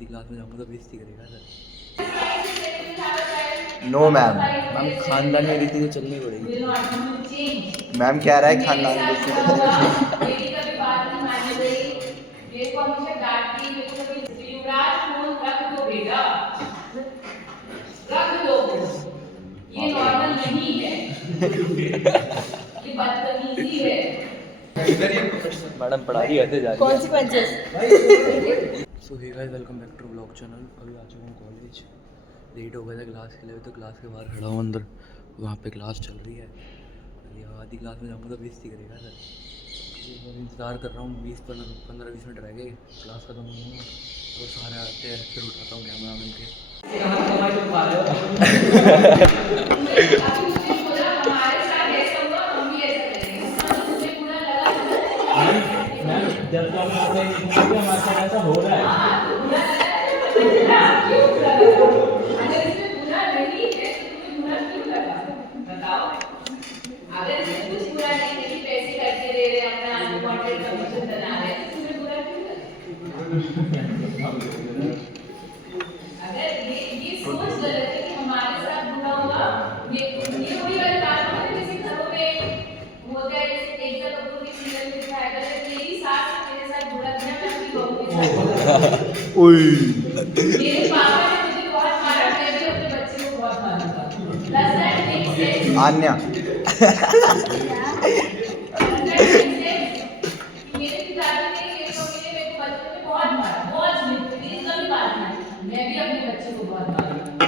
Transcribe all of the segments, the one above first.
आधी क्लास में जाऊँगा तो बेइज्जती करेगा सर। No ma'am. मैम खानदानी रीति तो चलनी पड़ेगी। मैम कह रहा है खानदान दोस्ती तो चलेगी। मेरी कभी बात नहीं मानी गई, मेरे को हमेशा डांटती, मेरे को कभी युवराज फोन रख दो बेटा, रख दो, ये नॉर्मल नहीं है, ये बदतमीजी है। मैडम पढ़ाई ऐसे जा रही है। Consequences. So hey guys, welcome back to blog channel. अभी आ चुका हूँ कॉलेज, लेट हो गया था क्लास के लिए, तो क्लास के बाहर खड़ा हूँ अंदर, वहाँ पे क्लास चल रही है। आधी क्लास में जाऊँगा तो बेइज्जती करेगा सर। इंतज़ार कर रहा हूँ, 15-20 मिनट रह गए, क्लास खत्म होने में, तो सारे आते हैं, फिर उठाता हूँ कैमरा मिल के। जब तो हमारे साथ ऐसा हो रहा है। मेरे पापा ने मुझे बहुत मारा, मैं भी अपने बच्चे को बहुत मारूंगा। Does that make sense? Anya. मेरे पिताजी ने मेरे को बचपन में बहुत मारा, बहुत लिटरली कभी मारना है, मैं भी अपने बच्चे को बहुत मारूंगा।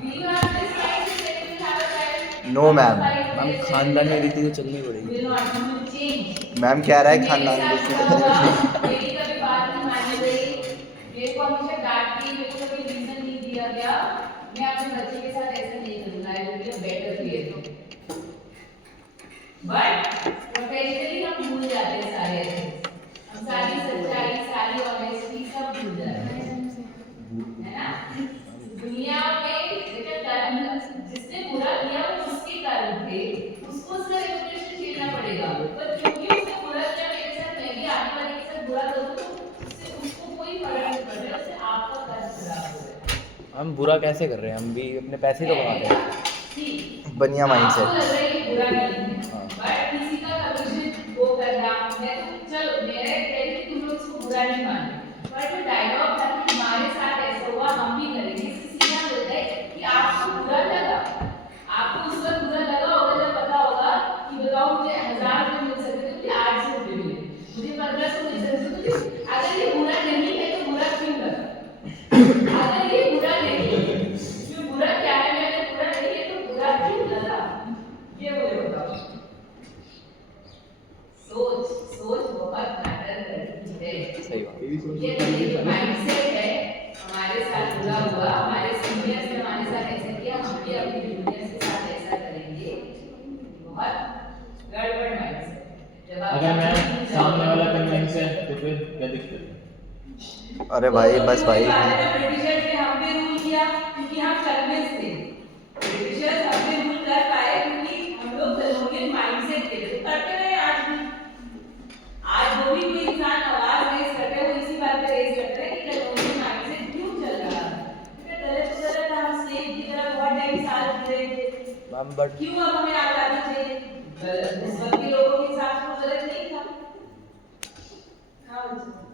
Will you have this right to say you have a child? No ma'am. Ma'am खानदानी रीति तो चलनी पड़ेगी। Will not change. मैम कह रहा है खानदान दोस्ती तो चलेगी। मेरी कभी बात नहीं मानी गई, मेरे को हमेशा डांटती, मेरे को कभी रीजन नहीं दिया गया, मैं अपने बच्चे के साथ ऐसा नहीं करूंगा। I will be a better creator. But professionally हम भूल जाते हैं सारे ऐसे, हम सारी सच्चाई, सारी ऑनेस्टी सब भूल जाते हैं, है ना। दुनिया में जिसने बुरा किया वो उसके कारण थे, उसको उसका रेपुटेशन झेलना पड़ेगा। पर क्योंकि उसने बुरा किया मेरे साथ, मैं भी आने वाले के साथ बुरा करूँ तो उससे उसको कोई फर्क नहीं पड़ रहा, उससे आपका कर्ज खराब हो रहा है। हम बुरा कैसे कर रहे हैं, हम भी अपने पैसे तो कमा रहे हैं। बनिया माइंडसेट। आपको लग रहा है कि बुरा नहीं है, बट किसी का कमीशन वो करना, मैं तो चलो मेरे कहते कि तुम लोग इसको बुरा नहीं मानो, बट जो डायलॉग था कि हमारे साथ ऐसा हुआ हम भी करेंगे, इससे सीधा होता है कि आपको बुरा लगा, आपको उस वक्त बुरा लगा होगा जब पता होगा कि बताओ मुझे 1000 रुपये मिल सकते थे, मुझे 800 रुपये मिले, मुझे 1500 मिल सकते थे। अगर ये बुरा नहीं है तो बुरा क्यों लगा? अगर ये बुरा नहीं है, जो बुरा क्या है, अगर बुरा नहीं है तो बुरा क्यों लगा? ये मुझे बताओ। सोच बहुत मैटर करती है। सही बात। ये माइंडसेट है, हमारे साथ बुरा हुआ, हमारे सीनियर्स ने हमारे साथ ऐसा किया, हम भी अपने जूनियर्स के साथ ऐसा करेंगे, बहुत गड़बड़ माइंडसेट। अगर मैं सामने वाला कन्विंस है तो फिर क्या दिक्कत है? अरे भाई बस भाई। ब्रिटिशर्स ने हम पे रूल किया क्योंकि हम कन्विंस थे। ब्रिटिशर्स हम पे रूल कर पाए क्योंकि हम लोग कॉलोनियल माइंडसेट थे, तो करते रहे आज भी। आज जो भी कोई इंसान आवाज रेज करते हैं वो इसी बात पे रेज करते हैं कि कॉलोनियल माइंडसेट क्यों चल रहा है। गलत तो गलत, हम स्लेव की तरह बहुत टाइम साल जी रहे थे, मैम बट क्यों अब हमें आजादी चाहिए? गलत उस वक्त के लोगों के हिसाब से वो गलत नहीं था। हाँ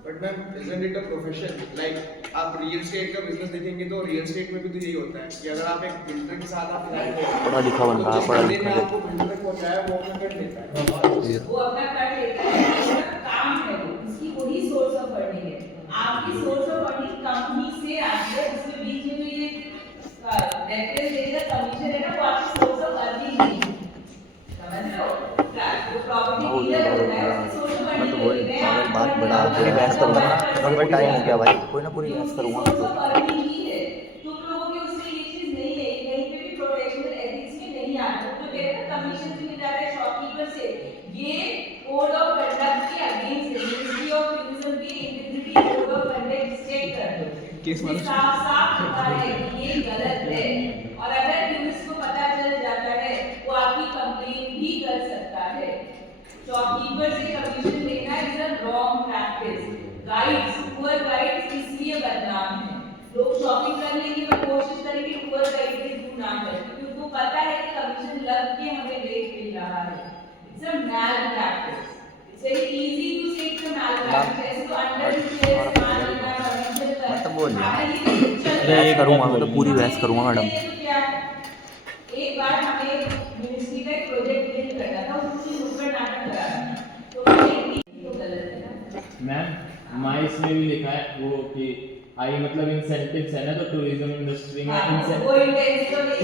But ma'am, isn't it a profession? Like आप रियल एस्टेट का बिजनेस देखेंगे तो रियल एस्टेट में भी तो यही होता है कि अगर आप एक बिल्डर के साथ आप फ्लैट पढ़ा लिखा बंदा है, पढ़ा लिखा है। आपको बिल्डर तक पहुंचाया वो अपना कट लेता है। वो अपना कर लेता है, उसका काम है, वो उसकी वही सोर्स ऑफ अर्निंग है। आपकी सोर्स ऑफ अर्निंग कंपनी से आती है, उसके बीच में जो ये रेफरेंस देगा कमीशन है ना, वो आपकी सोर्स ऑफ अर्निंग नहीं है, समझ रहे हो? जो प्रॉपर्टी डीलर होता है उसकी सोर्स ऑफ मैं तो अर्निंग बोल बात बड़ा पूरी बहस करूँगा ना, बहुत टाइम हो गया भाई, कोई ना पूरी बहस करूँगा। सोर्स ऑफ अर्निंग ही है। तुम लोगों के उसमें ये चीज नहीं है, कहीं पे भी प्रोफेशनल एथिक्स में नहीं आता। तो कहते हैं कमीशन से मिल जाता है शॉपकीपर से, ये कोड ऑफ कंडक्ट के अगेंस्ट है। मिनिस्ट्री ऑफ टूरिज्म की integrity code of conduct check कर लो, साफ लिखा है कि ये गलत है, और अगर टूरिस्ट को पता चल जाता है वो आपकी कंप्लेन भी कर सकता है। शॉपकीपर से कमीशन लेना is a wrong practice. Guides, poor guides इसलिए बदनाम malpractice. It's very easy to say it's a malpractice. ऐसे तो under इस्तेमाल करना परमिशन कर। मतलब बोल दिया। चलो बहस करूँगा, मतलब पूरी बहस करूँगा मैडम। एक बार हमें मिनिस्ट्री का एक प्रोजेक्ट बिल्ड करना था, उसकी नुक्कड़ नाटक कराना, तो तो गलत है ना। मैम हमारे इसमें भी लिखा है वो कि आई मतलब इंसेंटिव्स है ना, तो टूरिज्म इंडस्ट्री में वो इंसेंटिव इंटेंस तो नहीं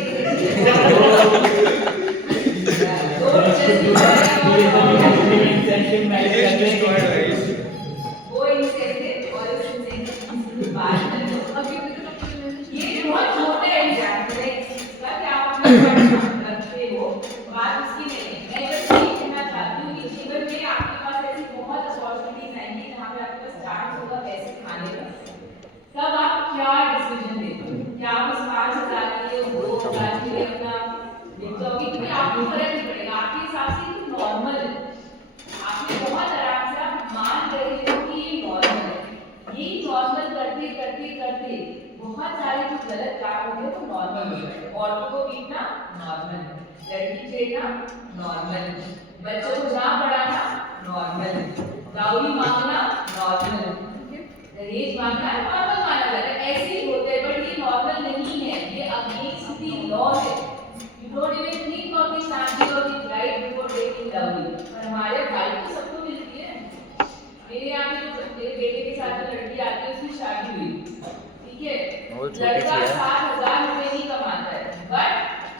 इंसेंटिव मैच करने वो इंसेंटिव और इस इंसेंटिव की बात करते हैं। ये बहुत छोटे एग्जाम्पल है इसका कि आप अपना फंड रखते हो, बात उसकी नहीं है। मैं बस ये कहना चाहती हूँ कि जीवन में आपके पास ऐसी बहुत अपॉर्चुनिटीज आएंगी जहाँ पे आपके पास चांस होगा पैसे खाने का, तब आप क्या डिसीजन लेते हो? क्या आप उस 5,000 के लिए 2,000 के लिए अपना देख जाओगे? क्योंकि आपको फर्क नहीं पड़ेगा, आपके हिसाब से ये नॉर्मल है। आपने बहुत आराम से आप मान रहे हो कि ये नॉर्मल है। ये नॉर्मल करते करते करते बहुत सारे जो गलत काम होते हैं वो नॉर्मल हो जाते हैं। औरतों को पीटना नॉर्मल है, लड़की छेड़ना नॉर्मल है, बच्चों को ना पढ़ाना नॉर्मल है, दाऊदी मांगना नॉर्मल है, दहेज मांगना नॉर्मल माना जाता है। ऐसे ही होते हैं, बट ये नॉर्मल नहीं है, ये अगेंस्ट द लॉ है। You don't even think of the standing of the right before taking dowry. पर हमारे भाई को सबको मिलती है। मेरे यहाँ पे जो मेरे बेटे के साथ जो लड़की आती है उसकी शादी हुई, ठीक है, वो छोटी सी लड़का है। 7,000 रुपए ही कमाता है, बट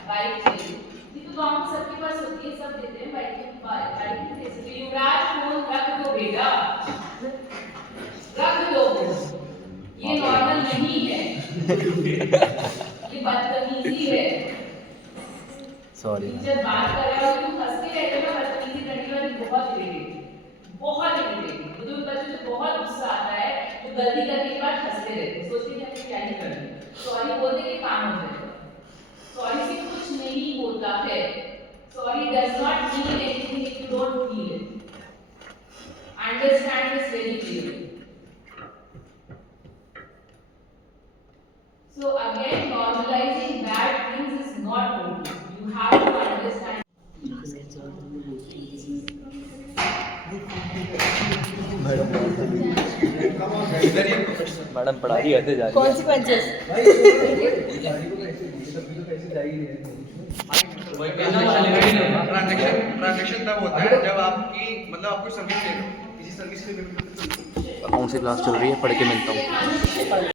बाइक चाहिए। ये तो गाँव में सबके पास होती है, सब देते हैं बाइक नहीं दे सकते। युवराज फोन रख दो बेटा, रख दो, ये नॉर्मल नहीं है, ये बदतमीजी है। सॉरी जब बात कर रहे हो तुम हंसते रहते हो ना, बदतमीजी करने वाले बहुत इरिटेटिंग, बहुत इरिटेटिंग। मुझे उन बच्चों से बहुत गुस्सा आता है जो गलती करने के बाद हंसते रहते हैं, सोचते हैं कि क्या ही करना, सॉरी बोलते के काम हो जाएगा। सॉरी से कुछ नहीं होता है। Sorry does not mean anything if you don't feel it. Understand this very clearly. So again, normalizing bad things is not good. You have to understand. Madam पढ़ाई करते जा रही है। Consequences. ट्रांजैक्शन तब होता है जब आपकी मतलब आप कोई सर्विस ले रहे हो, किसी सर्विस के लिए अकाउंट से क्लास चल रही है, पढ़ के मिलता हूँ।